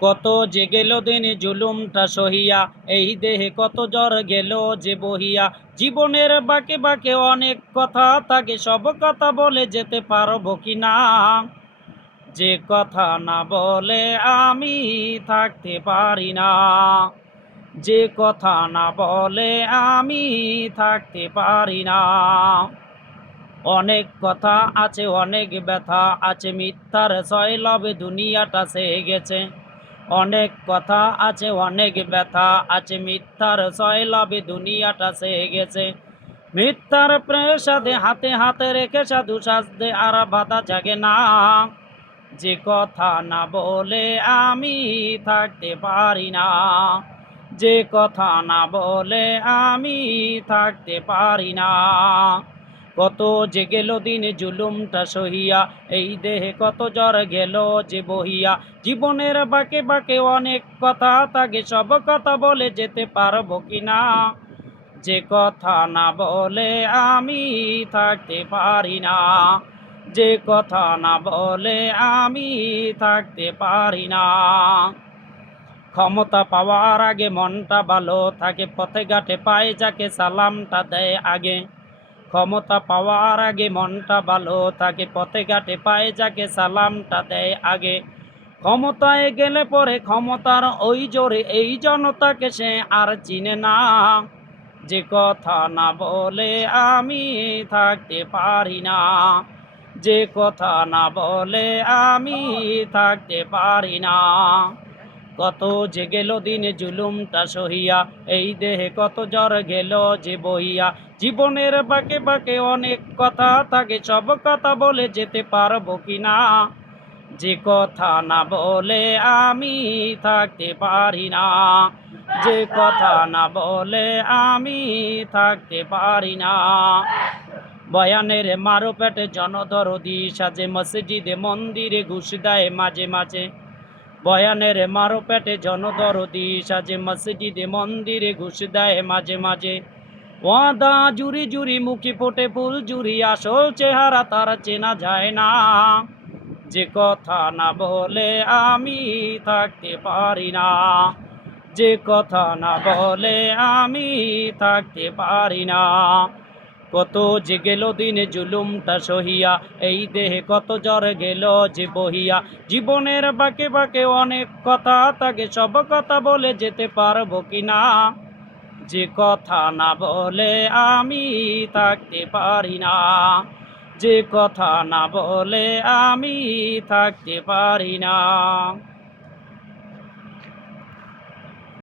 কত যে গেল দিন জুলুমটা সহিয়া, এই দেহে কত জ্বর গেল যে বহিয়া। জীবনের বাঁকে বাঁকে অনেক কথা থাকে, সব কথা বলে যেতে পারবো কি না। যে কথা না বলে আমি থাকতে পারি না। যে কথা না বলে আমি থাকতে পারি না। অনেক কথা আছে, অনেক ব্যথা আছে, মিথ্যার সয়লাবে দুনিয়াটা সেয়ে গেছে। অনেক কথা আছে, অনেক ব্যথা আছে, মিথ্যার সয়লাবে দুনিয়াটা সেয়ে গেছে। মিথ্যার প্রেসাদে হাতে হাতে রেখে সাধু সাজতে আর বাধা জাগে না। যে কথা না বলে আমি থাকতে পারি না। যে কথা না বলে আমি থাকতে পারি না। কত যে গেল দিন জুলুমটা সহিয়া, এই দেহে কত জ্বর গেল যে বহিয়া। জীবনের বাঁকে বাঁকে অনেক কথা থাকে, সব কথা বলে যেতে পারবো কিনা। যে কথা না বলে আমি থাকতে পারি না। যে কথা না বলে আমি থাকতে পারি না। ক্ষমতা পাওয়ার আগে মনটা ভালো থাকে, পথে ঘাটে পায় যাকে সালামটা দেয় আগে। ক্ষমতা পাওয়ার আগে মনটা ভালো থাকে, পথে ঘাটে পায় যাকে সালামটা দেয় আগে। ক্ষমতায় গেলে পরে ক্ষমতার ওই জোরে এই জনতাকে সে আর চিনে না। যে কথা না বলে আমি থাকতে পারি না। যে কথা না বলে আমি থাকতে পারি না। কত যে গেল দিন জুলুমটা সহিয়া, এই দেহে কত জ্বর গেল যে বহিয়া। জীবনের বাঁকে বাঁকে অনেক কথা থাকে, সব কথা বলে যেতে পারবো কিনা। যে কথা না বলে আমি থাকতে পারি না। যে কথা না বলে আমি থাকতে পারি না। বয়ানের মারো পেটে জনদরদি সাজে, মসজিদে মন্দিরে ঘুষ দেয় মাঝে মাঝে। বয়ানের মারো পেটে জনদরদি সাজে, মসজিদে মন্দিরে ঘুষ দেয় মাঝে মাঝে। ওয়াদা জুরি জুরি মুখে ফোটে ফুল জুরি, আসল চেহারা তার চেনা যায় না। যে কথা না বলে আমি থাকতে পারি না। যে কথা না বলে আমি থাকতে পারি না। কত যে গেল দিন জুলুমটা সহিয়া, এই দেহে কত জ্বর গেল যে বহিয়া। জীবনের বাঁকে বাঁকে অনেক কথা থাকে, সব কথা বলে যেতে পারবো কিনা। যে কথা না বলে আমি থাকতে পারি না। যে কথা না বলে আমি থাকতে পারি না।